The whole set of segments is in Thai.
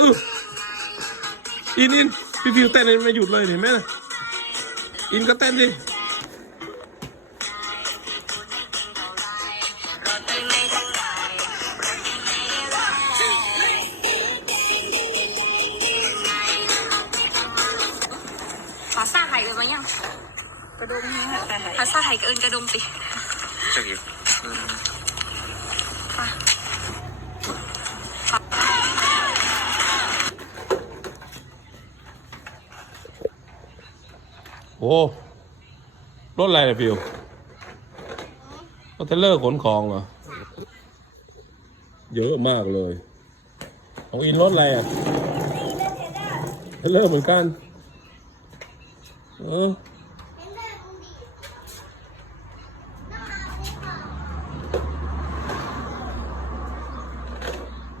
อออินอินพี่ฟิวเต้นไม่หยุดเลยเห็นไหมน่ะอินก็เต้นดิภาษาไทยเลยมั้ยยังกระดุมนี่ค่ะภาษาไทยก็เอินกระดมติจะกี่ โอ้รถอะไรเนี่ยฟิวรถเทลเลอร์ขนของเหรอ เยอะมากเลยของอินรถอะไรอะเทลเลอร์เหมือนกัน เออ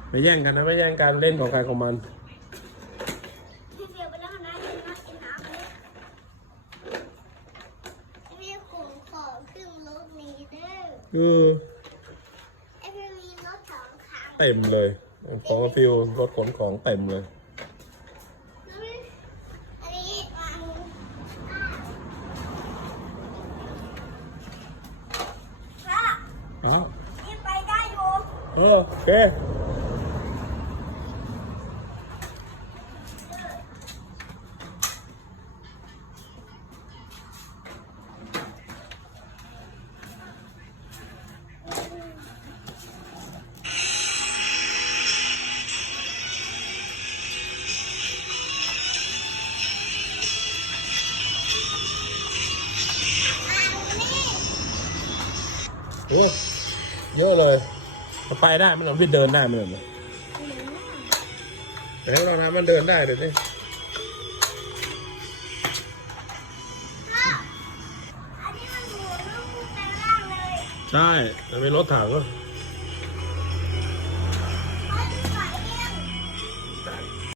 ไม่แย่งกันนะไม่แย่งกันเล่นของใครของมัน พี่เฟียวไปแล้วนะกินน้ำกินน้ำเลยพี่ขนของขึ้นรถนี้เด้อ เออไอพี่มีรถสองคันเต็มเลย ของฟิวรถขนของเต็มเลยอันนี้มันพ่ออ้าวนี่ไปได้อยู่ เออโอเค โอ้ยเยอะเลยมันไปได้มันเอาวิ่งเดินได้มันเหรอแต่แล้วเรานะมันเดินได้เดี๋ยวนี้ใช่แต่เป็นรถถังก็